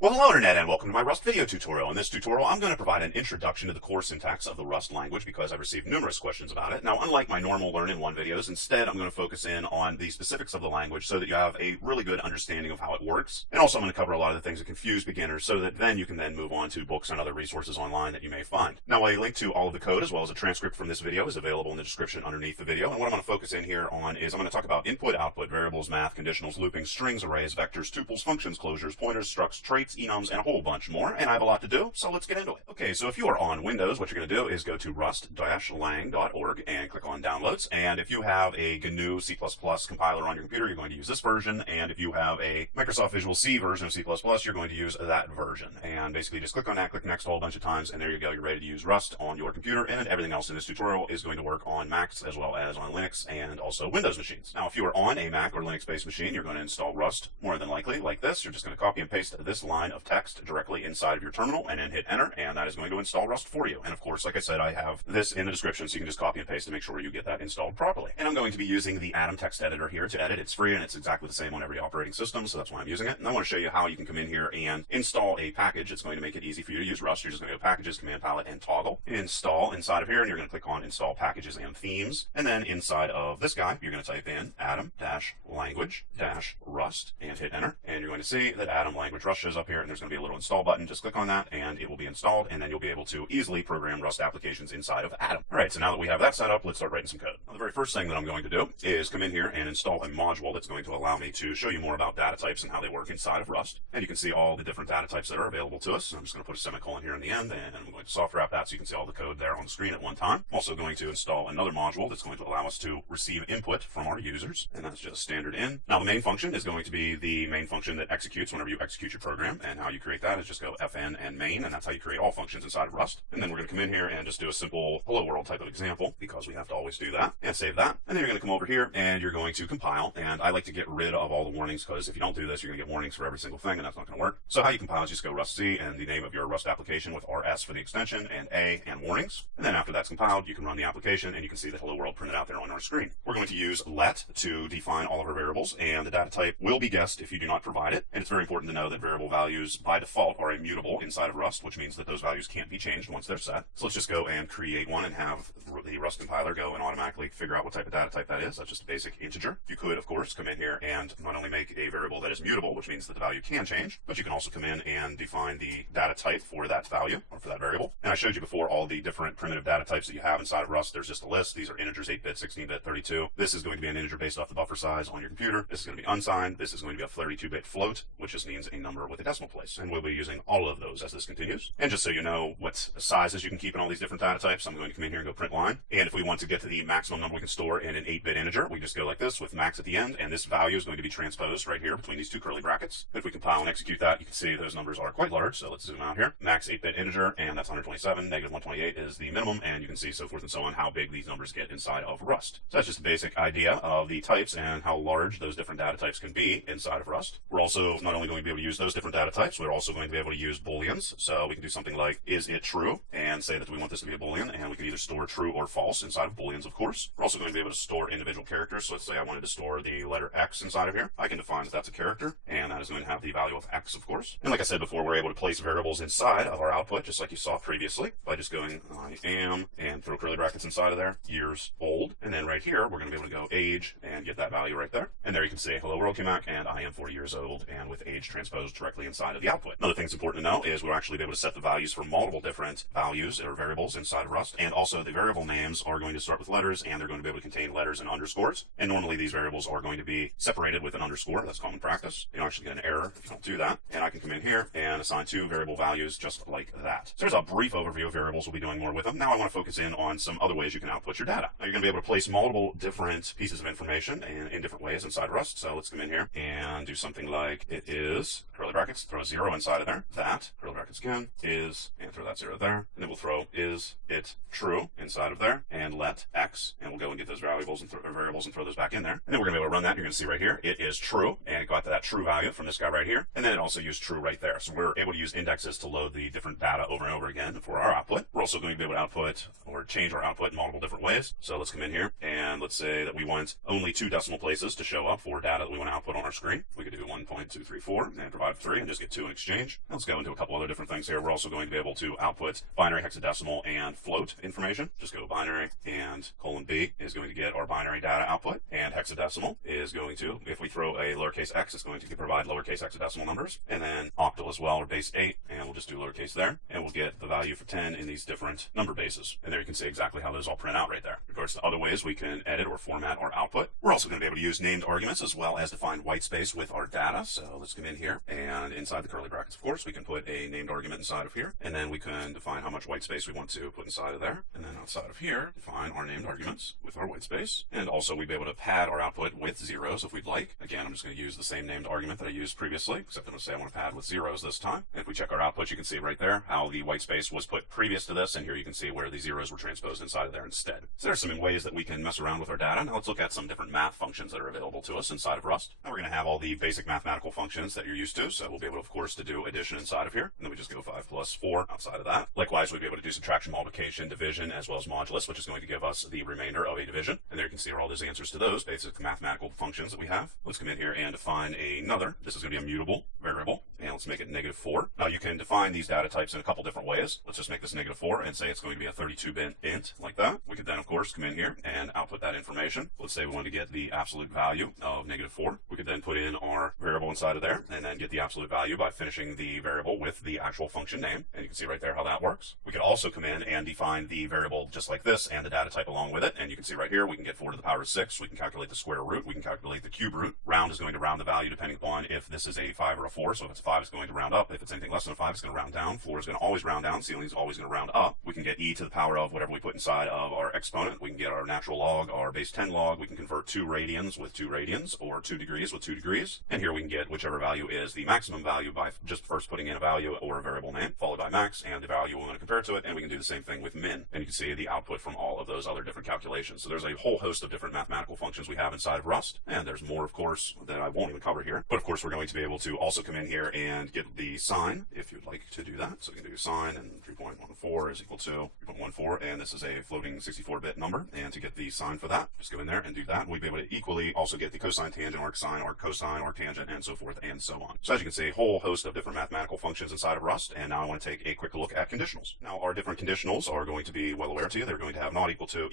Well, hello Internet, and welcome to my Rust video tutorial. In this tutorial, I'm going to provide an introduction to the core syntax of the Rust language because I've received numerous questions about it. Now, unlike my normal Learn in One videos, instead I'm going to focus in on the specifics of the language so that you have a really good understanding of how it works. And also I'm going to cover a lot of the things that confuse beginners so that then you can then move on to books and other resources online that you may find. Now, a link to all of the code as well as a transcript from this video is available in the description underneath the video. And what I'm going to focus in here on is I'm going to talk about input, output, variables, math, conditionals, looping, strings, arrays, vectors, tuples, functions, closures, pointers, structs, traits, enums, and a whole bunch more, and I have a lot to do, so let's get into it. Okay, so if you are on Windows, what you're going to do is go to rust-lang.org and click on Downloads, and if you have a GNU C++ compiler on your computer, you're going to use this version, and if you have a Microsoft Visual C version of C++, you're going to use that version. And basically just click on that, click Next a whole bunch of times, and there you go, you're ready to use Rust on your computer, and everything else in this tutorial is going to work on Macs as well as on Linux and also Windows machines. Now, if you are on a Mac or Linux-based machine, you're going to install Rust more than likely like this. You're just going to copy and paste this line of text directly inside of your terminal and then hit enter, and that is going to install Rust for you. And of course, like I said, I have this in the description so you can just copy and paste to make sure you get that installed properly. And I'm going to be using the Atom text editor here to edit. It's free and it's exactly the same on every operating system, so that's why I'm using it. And I want to show you how you can come in here and install a package. It's going to make it easy for you to use Rust. You're just going to go Packages, Command Palette, and Toggle. Install inside of here, and you're going to click on Install Packages and Themes. And then inside of this guy, you're going to type in Atom-language-Rust and hit enter. And you're going to see that Atom Language Rust shows up here, and there's going to be a little install button. Just click on that, and it will be installed, and then you'll be able to easily program Rust applications inside of Atom. All right, so now that we have that set up, let's start writing some code. Now, the very first thing that I'm going to do is come in here and install a module that's going to allow me to show you more about data types and how they work inside of Rust. And you can see all the different data types that are available to us. So I'm just going to put a semicolon here in the end, and I'm going to soft wrap that so you can see all the code there on the screen at one time. I'm also going to install another module that's going to allow us to receive input from our users, and that's just standard in. Now, the main function is going to be the main function that executes whenever you execute your program, and how you create that is just go fn and main, and that's how you create all functions inside of Rust. And then we're going to come in here and just do a simple hello world type of example because we have to always do that, and save that. And then you're going to come over here and you're going to compile, and I like to get rid of all the warnings because if you don't do this, you're going to get warnings for every single thing, and that's not going to work. So how you compile is just go rust C and the name of your Rust application with RS for the extension and A and warnings. And then after that's compiled, you can run the application and you can see the hello world printed out there on our screen. We're going to use let to define all of our variables, and the data type will be guessed if you do not provide it. And it's very important to know that variable values by default are immutable inside of Rust, which means that those values can't be changed once they're set. So let's just go and create one and have the Rust compiler go and automatically figure out what type of data type that is. That's just a basic integer. You could, of course, come in here and not only make a variable that is mutable, which means that the value can change, but you can also come in and define the data type for that value or for that variable. And I showed you before all the different primitive data types that you have inside of Rust. There's just a list. These are integers, 8-bit, 16-bit, 32. This is going to be an integer based off the buffer size on your computer. This is going to be unsigned. This is going to be a 32-bit float, which just means a number with a decimal place. And we'll be using all of those as this continues. And just so you know what sizes you can keep in all these different data types, I'm going to come in here and go print line. And if we want to get to the maximum number we can store in an 8-bit integer, we just go like this with max at the end, and this value is going to be transposed right here between these two curly brackets. If we compile and execute that, you can see those numbers are quite large. So let's zoom out here. Max 8-bit integer, and that's 127. Negative 128 is the minimum, and you can see so forth and so on how big these numbers get inside of Rust. So that's just a basic idea of the types and how large those different data types can be inside of Rust. We're also not only going to be able to use those different data types, we're also going to be able to use booleans. So we can do something like is it true and say that we want this to be a boolean, and we can either store true or false inside of booleans, of course. We're also going to be able to store individual characters. So let's say I wanted to store the letter X inside of here. I can define that that's a character, and that is going to have the value of X, of course. And like I said before, we're able to place variables inside of our output, just like you saw previously, by just going I am and throw curly brackets inside of there, years old. And then right here, we're going to be able to go age and get that value right there. And there you can see hello world came out, and I am 40 years old, and with age transposed directly inside of the output. Another thing that's important to know is we'll actually be able to set the values for multiple different values or variables inside of Rust. And also the variable names are going to start with letters, and they're going to be able to contain letters and underscores. And normally these variables are going to be separated with an underscore. That's common practice. You don't actually get an error if you don't do that. And I can come in here and assign two variable values just like that. So there's a brief overview of variables. We'll be doing more with them. Now I want to focus in on some other ways you can output your data. Now you're going to be able to place multiple different pieces of information in different ways inside Rust. So let's come in here and do something like it is, curly brackets, throw a 0 inside of there. That, curly brackets again, is, and throw that 0 there. And then we'll throw is it true inside of there, and let X, and we'll go and get those variables and throw those back in there. And then we're going to be able to run that. You're going to see right here, it is true, and got that true value from this guy right here, and then it also used true right there. So we're able to use indexes to load the different data over and over again for our output. We're also going to be able to output or change our output in multiple different ways. So let's come in here and let's say that we want only 2 decimal places to show up for data that we want to output on our screen. We could do 1.234 and provide 3 and just get 2 in exchange. Let's go into a couple other different things here. We're also going to be able to output binary, hexadecimal, and float information. Just go binary and :B is going to get our binary data output, and hexadecimal is going to, if we throw a lowercase x, it's going to provide lowercase hexadecimal numbers, and then octal as well, or base 8, and we'll just do lowercase there, and we'll get the value for 10 in these different number bases. And there you can see exactly how those all print out right there. Of course, the other ways we can edit or format our output. We're also going to be able to use named arguments as well as define white space with our data. So let's come in here, and inside the curly brackets, of course, we can put a named argument inside of here, and then we can define how much white space we want to put inside of there, and then outside of here, define our named arguments with our white space. And also we'd be able to pad our output with zeros if we'd like. Again, I'm just going to use the same named argument that I used previously, except I'm going to say I want to pad with zeros this time. And if we check our output, you can see right there how the white space was put previous to this, and here you can see where the zeros were transposed inside of there instead. So there's some ways that we can mess around with our data. Now let's look at some different math functions that are available to us inside of Rust. Now we're going to have all the basic mathematical functions that you're used to, so we'll be able, of course, to do addition inside of here, and then we just go 5 plus 4 outside of that. Likewise, we'd be able to do subtraction, multiplication, division, as well as modulus, which is going to give us the remainder of a division. And there you can see all those answers to those basic mathematical functions that we have. Let's come in here and define another. This is going to be a mutable variable, and let's make it -4. Now you can define these data types in a couple different ways. Let's just make this -4 and say it's going to be a 32-bit int, like that. We could then, of course, come in here and output that information. Let's say we want to get the absolute value of -4. We could then put in our variable inside of there, and then get the absolute value by finishing the variable with the actual function name. And you can see right there how that works. We could also come in and define the variable just like this, and the data type along with it. And you can see right here, we can get 4 to the power of 6. We can calculate the square root. We can calculate the cube root. Round is going to round the value depending upon if this is a 5 or a 4. So if it's a 5, it's going to round up. If it's anything less than a 5, it's going to round down. Floor is going to always round down. Ceiling is always going to round up. We can get e to the power of whatever we put inside of our exponent. We can get our natural log, our base 10 log. We can convert 2 radians with 2 radians, or 2 degrees with 2 degrees. And here we can get whichever value is the maximum value by just first putting in a value or a variable name, followed by max, and the value we want to compare to it. And we can do the same thing with min. And you can see the output from all of those other different calculations. So there's a whole host of different mathematical functions we have inside of Rust. And there's more, of course, that I won't even cover here. But of course, we're going to be able to also come in here and get the sign if you'd like to do that. So we can do sign, and 3.14 is equal to 3.14, and this is a floating 64-bit number. And to get the sign for that, just go in there and do that. We'd be able to equally also get the cosine, tangent, arcsine, arc cosine, arc tangent, and so forth and so on. So as you can see, a whole host of different mathematical functions inside of Rust. And now I want to take a quick look at conditionals. Now our different conditionals are going to be well aware to you. They're going to have not equal to,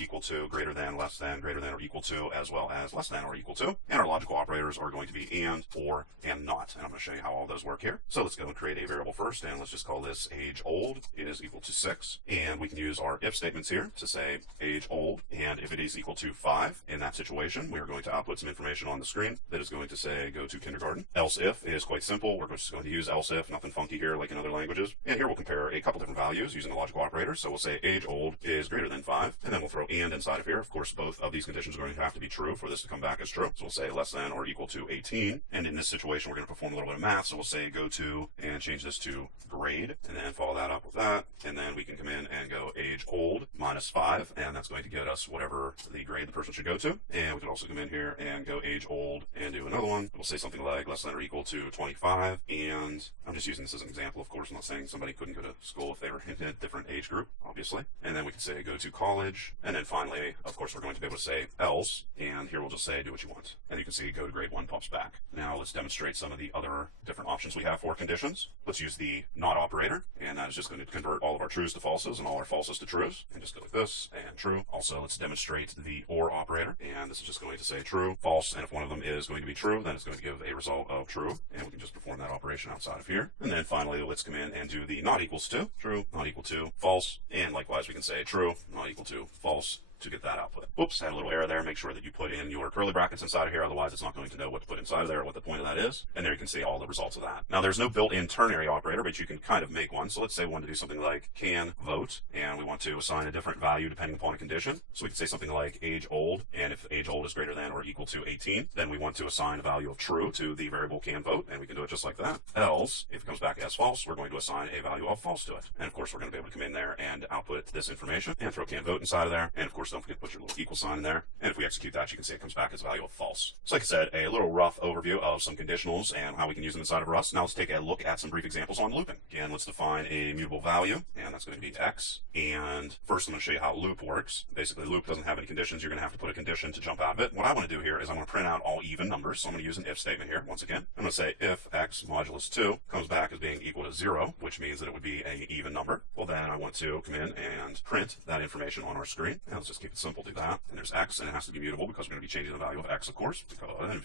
greater than, less than, greater than or equal to, as well as less than or equal to. And our logical operators are going to be and, or, and not. And I'm going to show you how all those work here. So let's go and create a variable first, and let's just call this age old is equal to 6. And we can use our if statements here to say age old, and if it is equal to 5, in that situation, we are going to output some information on the screen that is going to say go to kindergarten. Else if is quite simple. We're just going to use else if, nothing funky here like in other languages. And here we'll compare a couple different values using the logical operator. So we'll say age old is greater than 5, and then we'll throw and inside of here. Of course, both of these conditions are going to have to be true for this to come back as true. So we'll say less than or equal to 18. And in this situation, we're going to perform a little bit of math. So we'll say go to and change this to grade, and then follow that up with that. And then we can come in and go age old minus 5, and that's going to get us whatever the grade the person should go to. And we can also come in here and go age old and do another one. We'll say something like less than or equal to 25. And I'm just using this as an example, of course. I'm not saying somebody couldn't go to school if they were in a different age group, obviously. And then we can say go to college. And then finally, of course, we're going to be able to say else. And here we'll just say do what you want. And you can see go to grade 1 pops back. Now let's demonstrate some of the other different options we have for conditions. Let's use the not operator, and that is just going to convert all of our trues to falses and all our falses to trues. And just go like this, and true. Also, let's demonstrate the or operator, and this is just going to say true, false, and if one of them is going to be true, then it's going to give a result of true, and we can just perform that operation outside of here. And then finally, let's come in and do the not equals to, true, not equal to, false, and likewise we can say true, not equal to, false, to get that output. Oops, had a little error there. Make sure that you put in your curly brackets inside of here, otherwise it's not going to know what to put inside of there or what the point of that is. And there you can see all the results of that. Now there's no built-in ternary operator, but you can kind of make one. So let's say we want to do something like can vote, and we want to assign a different value depending upon a condition. So we can say something like age old, and if age old is greater than or equal to 18, then we want to assign a value of true to the variable can vote, and we can do it just like that. Else, if it comes back as false, we're going to assign a value of false to it. And of course, we're going to be able to come in there and output this information and throw can vote inside of there. And of course, course, don't forget to put your little equal sign in there. And if we execute that, you can see it comes back as a value of false. So like I said, a little rough overview of some conditionals and how we can use them inside of Rust. Now let's take a look at some brief examples on looping. Again, let's define a mutable value, and that's going to be x. And first I'm going to show you how loop works. Basically, loop doesn't have any conditions. You're going to have to put a condition to jump out of it. What I want to do here is I'm going to print out all even numbers. So I'm going to use an if statement here. Once again, I'm going to say if x modulus 2 comes back as being equal to 0, which means that it would be an even number. Well, then I want to come in and print that information on our screen. And let's just keep it simple, do that. And there's x, and it has to be mutable because we're going to be changing the value of x, of course.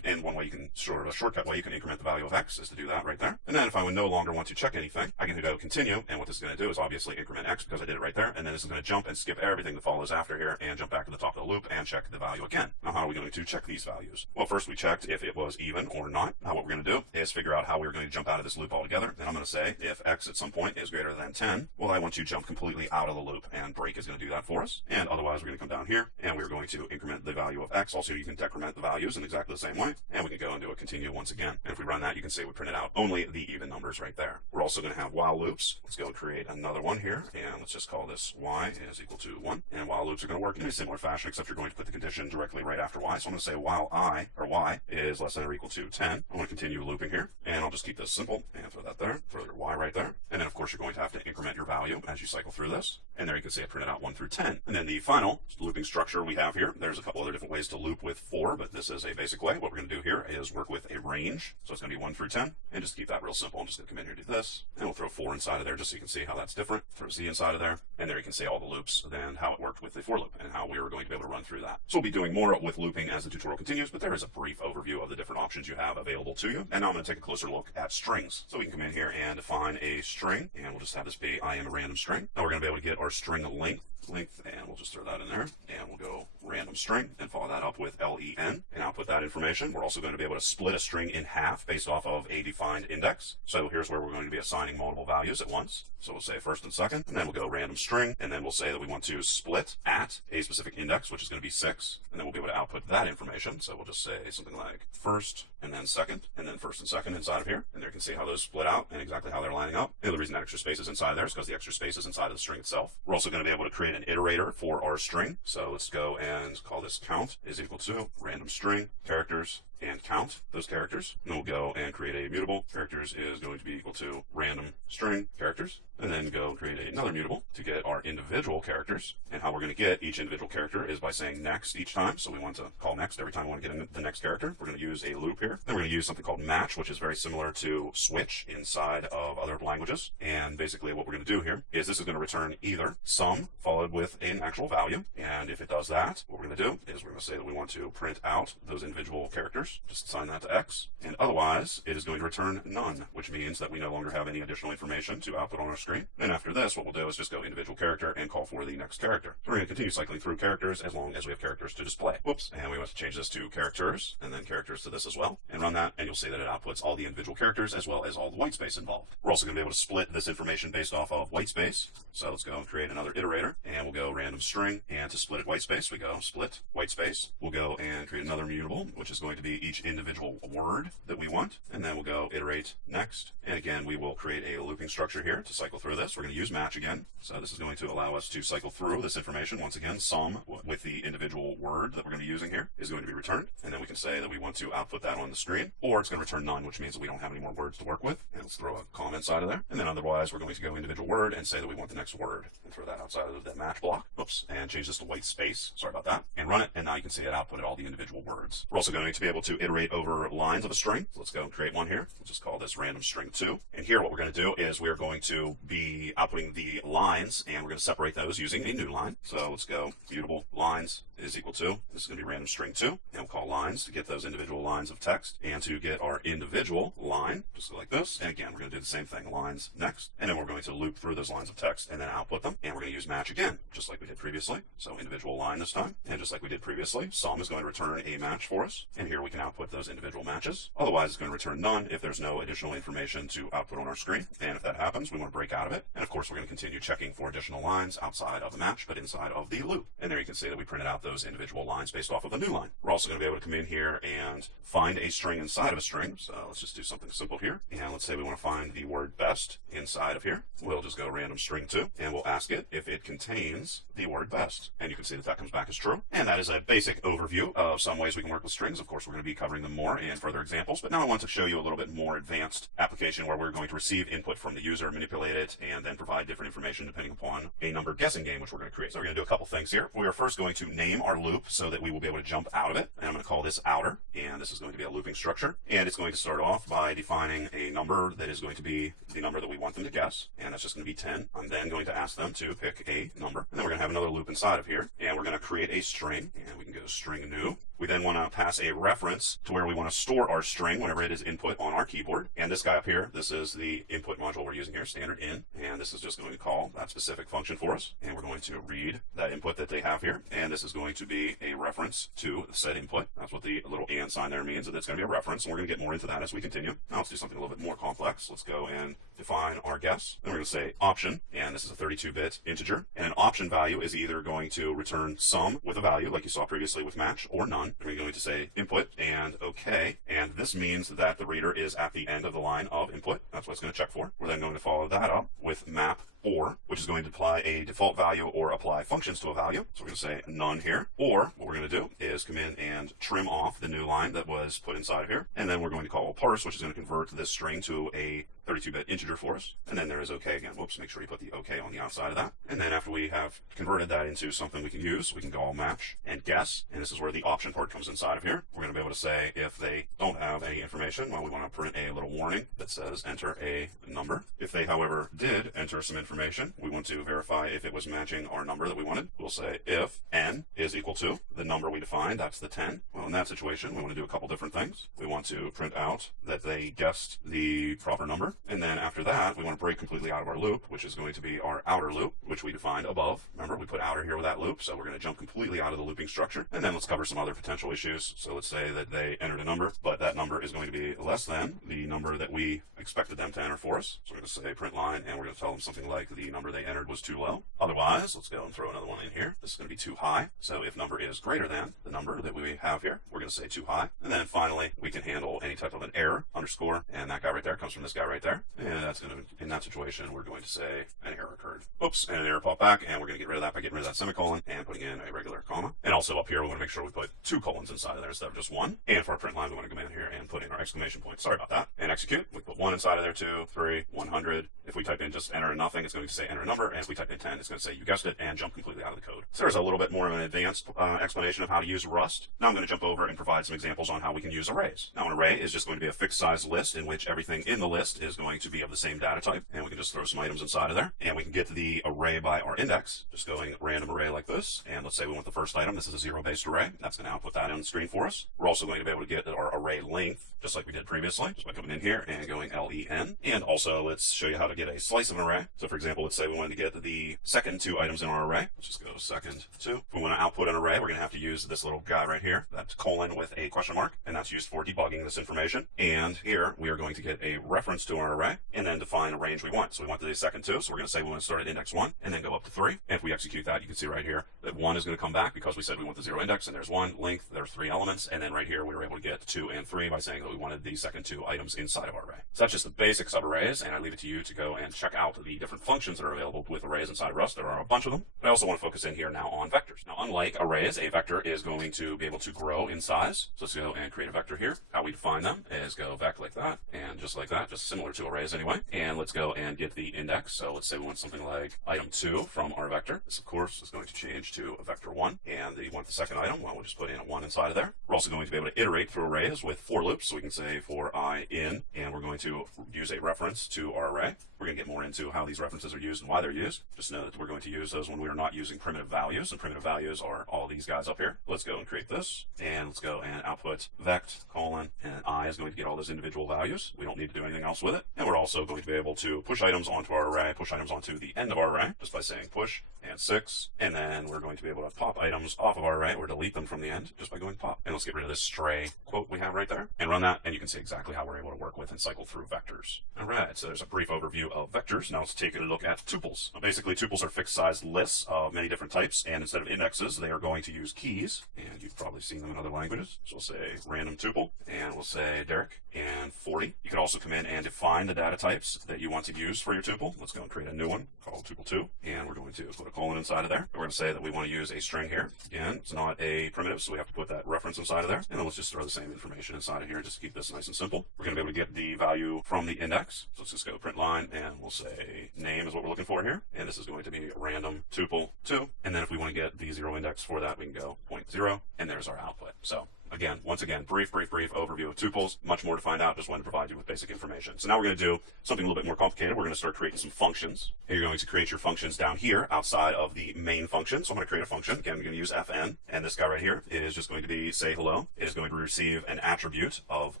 And one way you can, sort of a shortcut way you can increment the value of x is to do that right there. And then if I would no longer want to check anything, I can go continue. And what this is going to do is obviously increment x because I did it right there. And then this is going to jump and skip everything that follows after here and jump back to the top of the loop and check the value again. Now, how are we going to check these values? Well, first we checked if it was even or not. Now what we're going to do is figure out how we're going to jump out of this loop altogether. Then I'm going to say if x at some point is greater than 10, well, I want to jump completely out of the loop, and break is going to do that for us. And otherwise, we're going to come down here and we're going to increment the value of x. Also, you can decrement the values in exactly the same way, and we can go and do a continue once again. And if we run that, you can see we printed out only the even numbers right there. We're also going to have while loops. Let's go and create another one here, and let's just call this y is equal to 1. And while loops are going to work in a similar fashion, except you're going to put the condition directly right after y. So I'm going to say while y is less than or equal to 10. I want to continue looping here, and I'll just keep this simple and throw that there, throw your y right there. And then of course you're going to have to increment your value as you cycle through this. And there you can see it printed out 1 through 10. And then the final looping structure we have here, there's a couple other different ways to loop with for, but this is a basic way. What we're going to do here is work with a range. So it's going to be 1 through 10, and just keep that real simple. I'm just going to come in here and do this, and we'll throw 4 inside of there just so you can see how that's different. Throw z inside of there, and there you can see all the loops and how it worked with the for loop and how we were going to be able to run through that. So we'll be doing more with looping as the tutorial continues, but there is a brief overview of the different options you have available to you. And now I'm going to take a closer look at strings. So we can come in here and define a string, and we'll just have this be I am a random string. Now we're going to be able to get our string length, and we'll just throw that in there, and we'll go random string and follow that up with len and output that information. We're also going to be able to split a string in half based off of a defined index. So here's where we're going to be assigning multiple values at once. So we'll say first and second, and then we'll go random string, and then we'll say that we want to split at a specific index, which is going to be 6, and then we'll be able to output that information. So we'll just say something like first, and then second, and then first and second inside of here, and there you can see how those split out and exactly how they're lining up. And the reason that extra space is inside there is because the extra space is inside of the string itself. We're also going to be able to create an iterator for our string. So let's go and call this count is equal to random string characters and count those characters. And we'll go and create a mutable. Characters is going to be equal to random string characters, and then go create another mutable to get our individual characters. And how we're going to get each individual character is by saying next each time. So we want to call next every time we want to get the next character. We're going to use a loop here. Then we're going to use something called match, which is very similar to switch inside of other languages. And basically what we're going to do here is this is going to return either sum followed with an actual value. And if it does that, what we're going to do is we're going to say that we want to print out those individual characters. Just assign that to x. And otherwise, it is going to return none, which means that we no longer have any additional information to output on our screen. And after this, what we'll do is just go individual character and call for the next character. So we're going to continue cycling through characters as long as we have characters to display. Whoops. And we want to change this to characters, and then characters to this as well. And run that, and you'll see that it outputs all the individual characters as well as all the white space involved. We're also going to be able to split this information based off of white space. So let's go and create another iterator, and we'll go random string, and to split it white space, we go split white space. We'll go and create another mutable, which is going to be each individual word that we want, and then we'll go iterate next. And again, we will create a looping structure here to cycle through this. We're going to use match again. So this is going to allow us to cycle through this information. Once again, sum with the individual word that we're going to be using here is going to be returned. And then we can say that we want to output that on the screen, or it's going to return none, which means that we don't have any more words to work with. And let's throw a comma inside of there. And then otherwise, we're going to go individual word and say that we want the next word and throw that outside of that match block. Oops. And change this to white space. Sorry about that. And run it. And now you can see it outputted all the individual words. We're also going to be able to iterate over lines of a string. So let's go and create one here. We'll just call this random string 2. And here what we're going to do is we're going to be outputting the lines, and we're going to separate those using a new line. So let's go mutable lines is equal to, this is going to be random string 2, and we'll call lines to get those individual lines of text, and to get our individual line, just like this. And again, we're going to do the same thing, lines next, and then we're going to loop through those lines of text and then output them. And we're going to use match again, just like we did previously. So individual line this time, and just like we did previously, sum is going to return a match for us, and here we can output those individual matches. Otherwise, it's going to return none if there's no additional information to output on our screen. And if that happens, we want to break out of it. And of course, we're going to continue checking for additional lines outside of the match, but inside of the loop. And there you can see that we printed out those individual lines based off of the new line. We're also going to be able to come in here and find a string inside of a string. So let's just do something simple here. And let's say we want to find the word best inside of here. We'll just go random string 2, and we'll ask it if it contains the word best. And you can see that that comes back as true. And that is a basic overview of some ways we can work with strings. Of course, we're going to be covering them more in further examples, but now I want to show you a little bit more advanced application where we're going to receive input from the user, manipulate it, and then provide different information depending upon a number guessing game which we're going to create. So we're going to do a couple things here. We are first going to name our loop so that we will be able to jump out of it. And I'm going to call this outer, and this is going to be a looping structure. And it's going to start off by defining a number that is going to be the number that we want them to guess, and that's just going to be 10. I'm then going to ask them to pick a number, and then we're going to have another loop inside of here, and we're going to create a string, and we can go string new. We then want to pass a reference to where we want to store our string whenever it is input on our keyboard. And this guy up here, this is the input module we're using here, standard in. And this is just going to call that specific function for us. And we're going to read that input that they have here. And this is going to be a reference to the said input. That's what the little and sign there means, that it's going to be a reference. And we're going to get more into that as we continue. Now let's do something a little bit more complex. Let's go and define our guess. Then we're going to say option. And this is a 32-bit integer. And an option value is either going to return some with a value, like you saw previously with match, or none. And we're going to say input and OK, and this means that the reader is at the end of the line of input. That's what it's going to check for. We're then going to follow that up with map or, which is going to apply a default value or apply functions to a value. So we're going to say none here. Or what we're going to do is come in and trim off the new line that was put inside of here. And then we're going to call parse, which is going to convert this string to a 32-bit integer for us. And then there is OK again. Whoops, make sure you put the OK on the outside of that. And then after we have converted that into something we can use, we can call match and guess. And this is where the option part comes inside of here. We're going to be able to say if they don't have any information, well, we want to print a little warning that says enter a number. If they, however, did enter some information, we want to verify if it was matching our number that we wanted. We'll say if n is equal to the number we defined, that's the 10. Well, in that situation, we want to do a couple different things. We want to print out that they guessed the proper number. And then after that, we want to break completely out of our loop, which is going to be our outer loop, which we defined above. Remember, we put outer here with that loop, so we're going to jump completely out of the looping structure. And then let's cover some other potential issues. So let's say that they entered a number, but that number is going to be less than the number that we expected them to enter for us. So we're going to say print line, and we're going to tell them something like the number they entered was too low. Otherwise, let's go and throw another one in here. This is going to be too high. So if number is greater than the number that we have here, we're going to say too high. And then finally, we can handle any type of an error, underscore, and that guy right there comes from this guy right there. And that's going to, in that situation, we're going to say an error occurred. Oops, and an error popped back, and we're going to get rid of that by getting rid of that semicolon and putting in a regular comma. And also up here, we want to make sure we put 2 colons inside of there instead of just 1. And for our print line, we want to come in here and put in our exclamation point. Sorry about that. And execute. We put 1 inside of there, 2, 3, 100. If we type in just enter nothing, it's going to say enter a number. And if we type in 10, it's going to say you guessed it and jump completely out of the code. So there's a little bit more of an advanced explanation of how to use Rust. Now I'm going to jump over and provide some examples on how we can use arrays. Now an array is just going to be a fixed size list in which everything in the list is going to be of the same data type. And we can just throw some items inside of there. And we can get the array by our index, just going random array like this. And let's say we want the first item. This is a 0-based array. That's going to output that on the screen for us. We're also going to be able to get our array length, just like we did previously, just by coming in here and going len. And also let's show you how to get a slice of an array. So for example, let's say we wanted to get the second 2 items in our array. Let's just go second 2. If we want to output an array, we're going to have to use this little guy right here, that colon with a question mark, and that's used for debugging this information. And here we are going to get a reference to our array and then define a range we want. So we want the second 2, so we're going to say we want to start at index 1 and then go up to 3. And if we execute that, you can see right here that 1 is going to come back because we said we want the 0 index, and there's 1 length, there's 3 elements, and then right here we were able to get 2 and 3 by saying that we wanted the second 2 items inside of our array. So that's just the basics of arrays, and I leave it to you to go and check out the different functions that are available with arrays inside of Rust. There are a bunch of them. But I also want to focus in here now on vectors. Now, unlike arrays, a vector is going to be able to grow in size. So let's go and create a vector here. How we define them is go vec like that, and just like that, just similar to arrays anyway. And let's go and get the index. So let's say we want something like item 2 from our vector. This, of course, is going to change to a vector 1. And you want the second item, well, we'll just put in a 1 inside of there. We're also going to be able to iterate through arrays with for loops. So we can say for I in, and we're going to use a reference to our array. We're going to get more into how these references are used and why they're used. Just know that we're going to use those when we are not using primitive values, and primitive values are all these guys up here. Let's go and create this, and let's go and output vect colon, and I is going to get all those individual values. We don't need to do anything else with it. And we're also going to be able to push items onto our array, push items onto the end of our array, just by saying push and 6, and then we're we're going to be able to pop items off of our array or delete them from the end just by going pop. And let's get rid of this stray quote we have right there and run that, and you can see exactly how we're able to work with and cycle through vectors. All right, so there's a brief overview of vectors. Now let's take a look at tuples. Now, basically, tuples are fixed size lists of many different types, and instead of indexes, they are going to use keys, and you've probably seen them in other languages. So we'll say random tuple, and we'll say Derek, and 40. You could also come in and define the data types that you want to use for your tuple. Let's go and create a new one called tuple2, and we're going to put a colon inside of there. We're going to say that we want to use a string here. Again, it's not a primitive, so we have to put that reference inside of there, and then let's just throw the same information inside of here just to keep this nice and simple. We're going to be able to get the value from the index, so let's just go print line, and we'll say name is what we're looking for here, and this is going to be random tuple2, and then if we want to get the 0 index for that, we can go 0.0, and there's our output. So again, once again, brief overview of tuples. Much more to find out. Just wanted to provide you with basic information. So now we're going to do something a little bit more complicated. We're going to start creating some functions. And you're going to create your functions down here outside of the main function. So I'm going to create a function. Again, I'm going to use fn. And this guy right here is just going to be say hello. It is going to receive an attribute of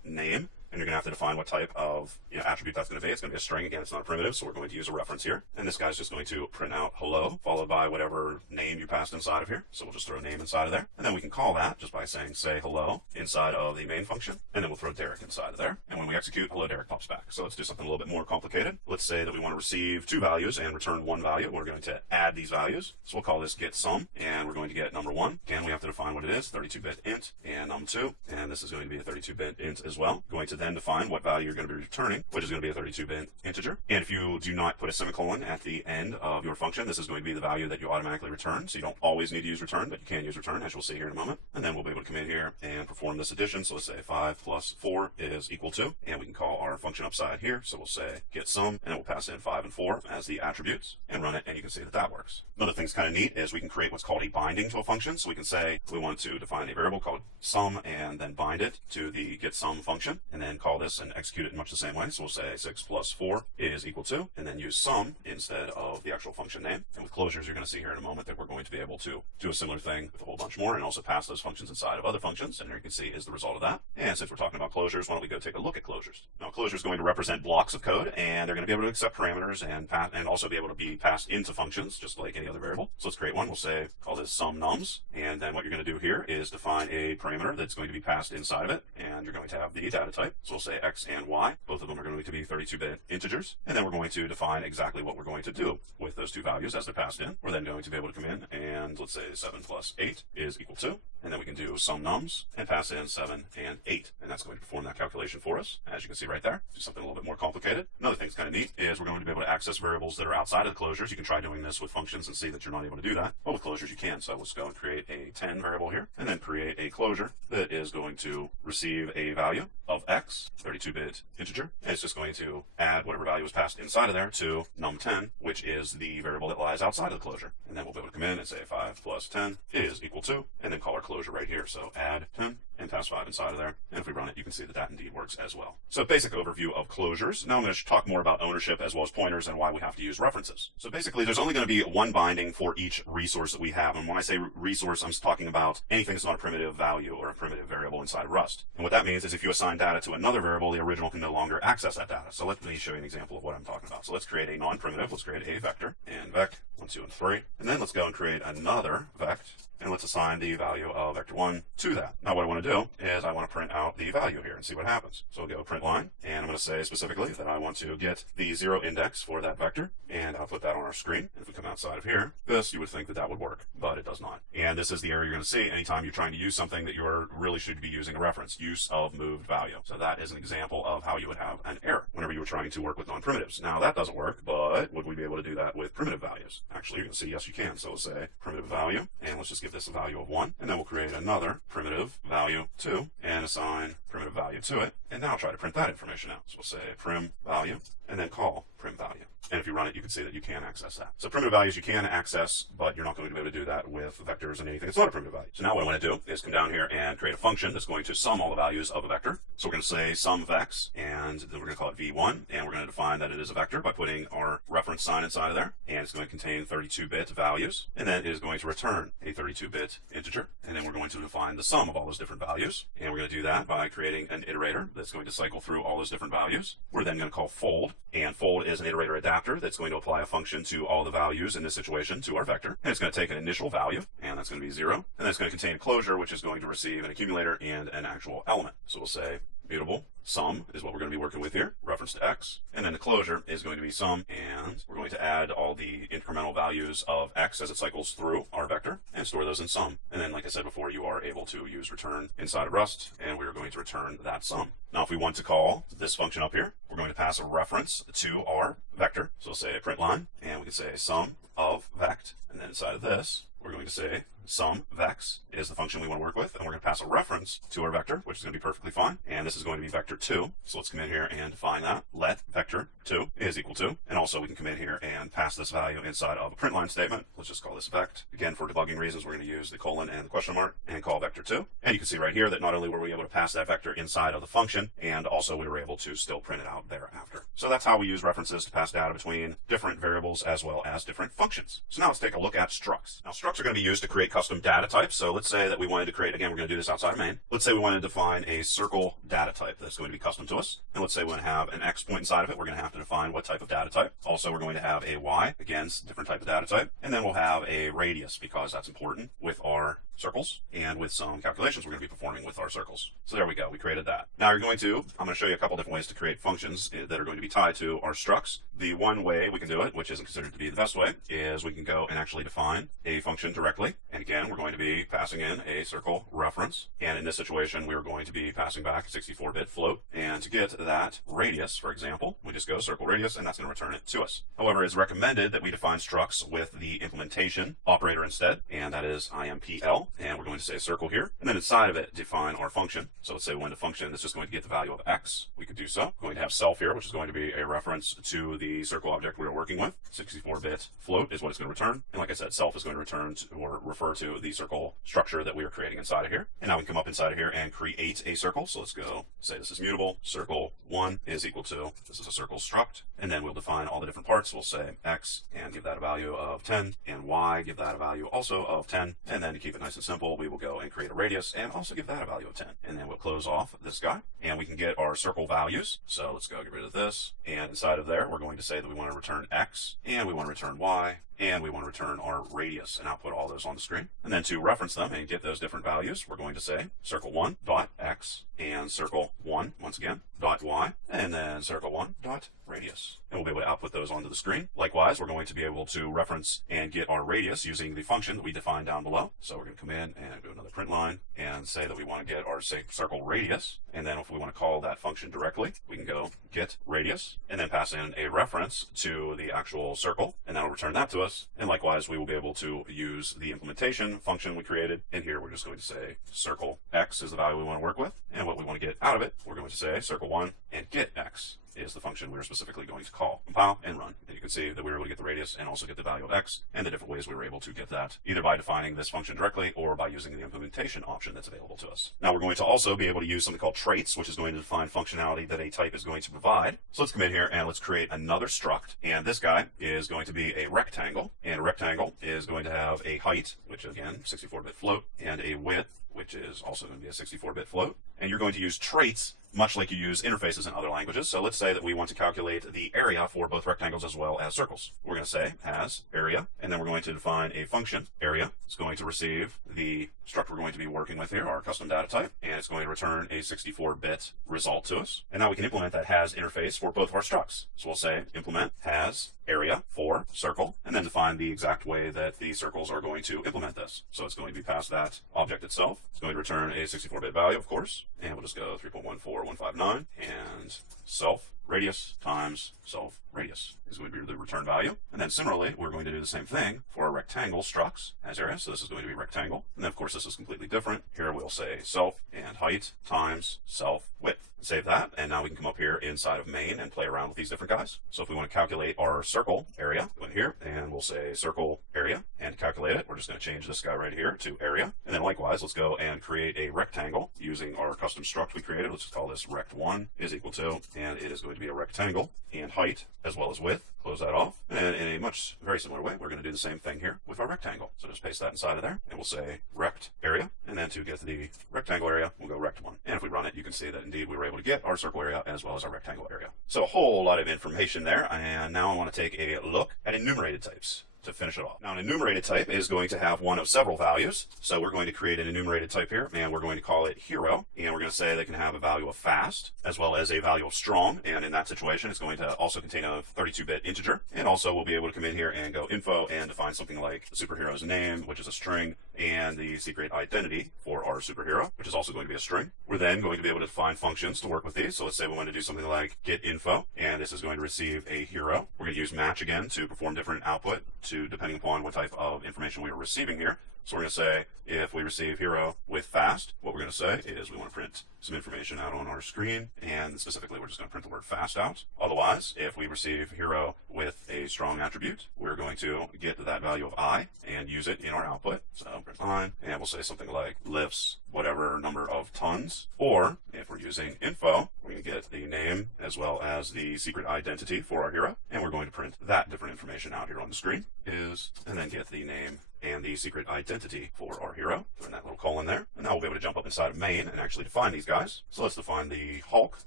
name. And you're going to have to define what type of attribute that's going to be. It's going to be a string. Again, it's not a primitive, so we're going to use a reference here. And this guy's just going to print out hello, followed by whatever name you passed inside of here. So we'll just throw a name inside of there. And then we can call that just by saying say hello inside of the main function. And then we'll throw Derek inside of there. And when we execute, hello Derek pops back. So let's do something a little bit more complicated. Let's say that we want to receive 2 values and return 1 value. We're going to add these values. So we'll call this get sum. And we're going to get number 1. Again, we have to define what it is, 32-bit int, and num2. And this is going to be a 32-bit int as well. Going to then define what value you're going to be returning, which is going to be a 32-bit integer. And if you do not put a semicolon at the end of your function, this is going to be the value that you automatically return. So you don't always need to use return, but you can use return, as you'll see here in a moment. And then we'll be able to come in here and perform this addition. So let's say 5 plus 4 is equal to, and we can call our function upside here. So we'll say get sum, and it will pass in 5 and 4 as the attributes and run it, and you can see that that works. Another thing's kind of neat is we can create what's called a binding to a function. So we can say we want to define a variable called sum and then bind it to the get sum function, and then call this and execute it in much the same way. So we'll say 6 plus 4 is equal to, and then use sum instead of the actual function name. And with closures, you're going to see here in a moment that we're going to be able to do a similar thing with a whole bunch more and also pass those functions inside of other functions. And here you can see is the result of that. And since we're talking about closures, why don't we go take a look at closures? Now, closure is going to represent blocks of code, and they're going to be able to accept parameters and also be able to be passed into functions just like any other variable. So let's create one. We'll say call this sum nums, and then what you're going to do here is define a parameter that's going to be passed inside of it, and you're going to have the data type. So we'll say x and y. Both of them are going to be 32-bit integers, and then we're going to define exactly what we're going to do with those 2 values as they're passed in. We're then going to be able to come in and let's say 7 plus 8 is equal to, and then we can do sum nums and pass in 7 and 8, and that's going to perform that calculation for us, as you can see right there. Do something a little bit more complicated. Another thing that's kind of neat is we're going to be able to access variables that are outside of the closures. You can try doing this with functions and see that you're not able to do that, but with closures you can. So let's go and create a 10 variable here, and then create a closure that is going to receive a value of x, 32-bit integer, and it's just going to add whatever value was passed inside of there to num10, which is the variable that lies outside of the closure. And then we'll be able to come in and say 5 plus 10 is equal to, and then call our closure right here. So add 10 and pass 5 inside of there. And if we run it, you can see that that indeed works as well. So basic overview of closures. Now I'm going to talk more about ownership as well as pointers and why we have to use references. So basically, there's only going to be one binding for each resource that we have. And when I say resource, I'm talking about anything that's not a primitive value or a primitive variable inside of Rust. And what that means is if you assign data to another variable, the original can no longer access that data. So let me show you an example of what I'm talking about. So let's create a non-primitive. Let's create a vector, and vec 1, 2, and 3. And then let's go and create another vect, and let's assign the value of vector1 to that. Now what I want to do is I want to print out the value here and see what happens. So we'll go print line, and I'm going to say specifically that I want to get the 0 index for that vector, and I'll put that on our screen. If we come outside of here, this, you would think that that would work, but it does not. And this is the error you're going to see anytime you're trying to use something that you really should be using a reference, use of moved value. So that is an example of how you would have an error whenever you were trying to work with non-primitives. Now that doesn't work, but would we be able to do that with primitive values? Actually, you're going to see yes, you can. So we'll say primitive value, and let's just give this a value of 1, and then we'll create another primitive value 2 and assign primitive value to it. And now try to print that information out. So we'll say prim value, and then call prim value. And if you run it, you can see that you can access that. So primitive values you can access, but you're not going to be able to do that with vectors and anything that's not a primitive value. So now what I want to do is come down here and create a function that's going to sum all the values of a vector. So we're going to say sum vex, and then we're going to call it v1, and we're going to define that it is a vector by putting our reference sign inside of there, and it's going to contain 32-bit values, and then it is going to return a 32-bit integer, and then we're going to define the sum of all those different values, and we're going to do that by creating an iterator that's going to cycle through all those different values. We're then going to call fold, and fold is an iterator adapter that's going to apply a function to all the values in this situation to our vector. And it's going to take an initial value, and that's going to be 0. And then it's going to contain a closure, which is going to receive an accumulator and an actual element. So we'll say mutable sum is what we're going to be working with here, reference to x, and then the closure is going to be sum, and we're going to add all the incremental values of x as it cycles through our vector and store those in sum. And then, like I said before, you are able to use return inside of Rust, and we're going to return that sum. Now, if we want to call this function up here, we're going to pass a reference to our vector. So we'll say a print line, and we can say sum of vect, and then inside of this, we're going to say sum vex is the function we want to work with, and we're going to pass a reference to our vector, which is going to be perfectly fine, and this is going to be vector 2. So let's come in here and define that. Let vector 2 is equal to, and also we can come in here and pass this value inside of a print line statement. Let's just call this vect. Again, for debugging reasons, we're going to use the colon and the question mark and call vector 2. And you can see right here that not only were we able to pass that vector inside of the function, and also we were able to still print it out thereafter. So that's how we use references to pass data between different variables as well as different functions. So now let's take a look at structs. Now, structs are going to be used to create custom data types. So let's say that we wanted to create, again, we're going to do this outside of main. Let's say we wanted to define a circle data type that's going to be custom to us. And let's say we want to have an X point inside of it. We're going to have to define what type of data type. Also, we're going to have a Y, again, different type of data type. And then we'll have a radius because that's important with our circles and with some calculations we're going to be performing with our circles. So there we go. We created that. Now I'm going to show you a couple different ways to create functions that are going to be tied to our structs. The one way we can do it, which isn't considered to be the best way, is we can go and actually define a function directly. And again, we're going to be passing in a circle reference. And in this situation, we're going to be passing back a 64-bit float. And to get that radius, for example, we just go circle radius, and that's going to return it to us. However, it's recommended that we define structs with the implementation operator instead, and that is impl. And we're going to say circle here, and then inside of it, define our function. So let's say we want a function that's just going to get the value of x. We could do so. We're going to have self here, which is going to be a reference to the circle object we're working with. 64-bit float is what it's going to return. And like I said, self is going to return to, or refer to the circle structure that we are creating inside of here. And now we can come up inside of here and create a circle. So let's go say this is mutable. Circle 1 is equal to, this is a circle struct. And then we'll define all the different parts. We'll say x and give that a value of 10, and y, give that a value also of 10. And then to keep it nice and simple, we will go and create a radius and also give that a value of 10. And then we'll close off this guy, and we can get our circle values. So let's go get rid of this. And inside of there, we're going to say that we want to return x, and we want to return y, and we want to return our radius and output all those on the screen. And then to reference them and get those different values, we're going to say circle 1 dot x and circle 1, once again, dot y, and then circle 1 dot radius. And we'll be able to output those onto the screen. Likewise, we're going to be able to reference and get our radius using the function that we defined down below. So we're going to come in and do another print line and say that we want to get our circle radius. And then if we want to call that function directly, we can go get radius and then pass in a reference to the actual circle, and that'll return that to us. And likewise, we will be able to use the implementation function we created. And here we're just going to say circle x is the value we want to work with. And what we want to get out of it, we're going to say circle 1 and get x is the function we're specifically going to call. Compile and run. And you can see that we were able to get the radius and also get the value of x, and the different ways we were able to get that, either by defining this function directly or by using the implementation option that's available to us. Now we're going to also be able to use something called traits, which is going to define functionality that a type is going to provide. So let's come in here and let's create another struct. And this guy is going to be a rectangle, and a rectangle is going to have a height, which again, 64-bit float, and a width, which is also going to be a 64-bit float. And you're going to use traits much like you use interfaces in other languages. So let's say that we want to calculate the area for both rectangles as well as circles. We're going to say as area, and then we're going to define a function. Area is going to receive the struct we're going to be working with here, our custom data type, and it's going to return a 64-bit result to us. And now we can implement that has interface for both of our structs. So we'll say implement has area for circle, and then define the exact way that the circles are going to implement this. So it's going to be past that object itself. It's going to return a 64-bit value, of course, and we'll just go 3.14159, and self radius times self radius is going to be the return value. And then similarly, we're going to do the same thing for our rectangle structs as area. So this is going to be rectangle. And then of course, this is completely different. Here we'll say self and height times self width. Save that, and now we can come up here inside of main and play around with these different guys. So if we want to calculate our circle area, go in here and we'll say circle area, and to calculate it, we're just going to change this guy right here to area. And then likewise, let's go and create a rectangle using our custom struct we created. Let's just call this rect1 is equal to, and it is going to be a rectangle, and height as well as width, close close that off. And in a very similar way, we're going to do the same thing here with our rectangle. So just paste that inside of there, and we'll say rect area. And then to get to the rectangle area, we'll go rect1. And if we run it, you can see that indeed we were able to get our circle area as well as our rectangle area. So a whole lot of information there. And now I want to take a look at enumerated types to finish it off. Now, an enumerated type is going to have one of several values. So we're going to create an enumerated type here, and we're going to call it hero. And we're going to say they can have a value of fast as well as a value of strong. And in that situation, it's going to also contain a 32-bit integer. And also we'll be able to come in here and go info and define something like the superhero's name, which is a string, and the secret identity for our superhero, which is also going to be a string. We're then going to be able to define functions to work with these. So let's say we want to do something like get info, and this is going to receive a hero. We're going to use match again to perform different output depending upon what type of information we are receiving here. So we're going to say if we receive hero with fast, what we're going to say is we want to print some information out on our screen, and specifically we're just going to print the word fast out. Otherwise, if we receive hero with a strong attribute, we're going to get that value of I and use it in our output. So print line, and we'll say something like lifts whatever number of tons. Or if we're using info, we're going to get the name as well as the secret identity for our hero, and we're going to print that different information out here on the screen, and then get the name and the secret identity for our hero. Put in that little colon there. And now we'll be able to jump up inside of main and actually define these guys. So let's define the Hulk,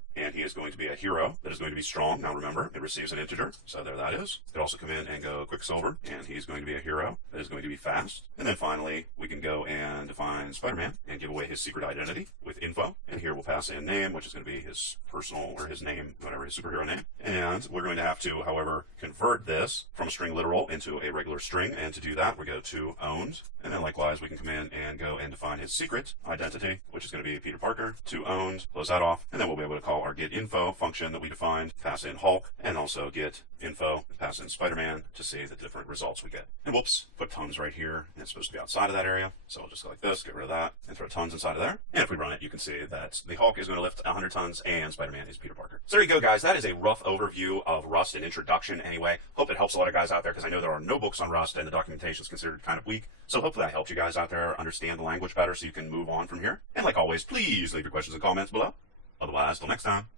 and he is going to be a hero that is going to be strong. Now remember, it receives an integer, so there that is. It also come in and go Quicksilver, and he's going to be a hero that is going to be fast. And then finally, we can go and define Spider-Man and give away his secret identity with info. And here we'll pass in name, which is going to be his personal or his name, whatever his superhero name. And we're going to have to, however, convert this from a string literal into a regular string. And to do that, we go to owned. And then likewise, we can come in and go and define his secret identity, which is going to be Peter Parker, to owned, close that off. And then we'll be able to call our getInfo function that we defined, pass in Hulk, and also getInfo, pass in Spider-Man to see the different results we get. And whoops, put tons right here. It's supposed to be outside of that area. So we'll just go like this, get rid of that, and throw tons inside of there. And if we run it, you can see that the Hulk is going to lift 100 tons, and Spider-Man is Peter Parker. So there you go, guys. That is a rough overview of Rust, an introduction anyway. Hope it helps a lot of guys out there, because I know there are no books on Rust, and the documentation is considered kind of weak. So hopefully that helps you guys out there understand the language better so you can move on from here. And like always, please leave your questions and comments below. Otherwise, till next time.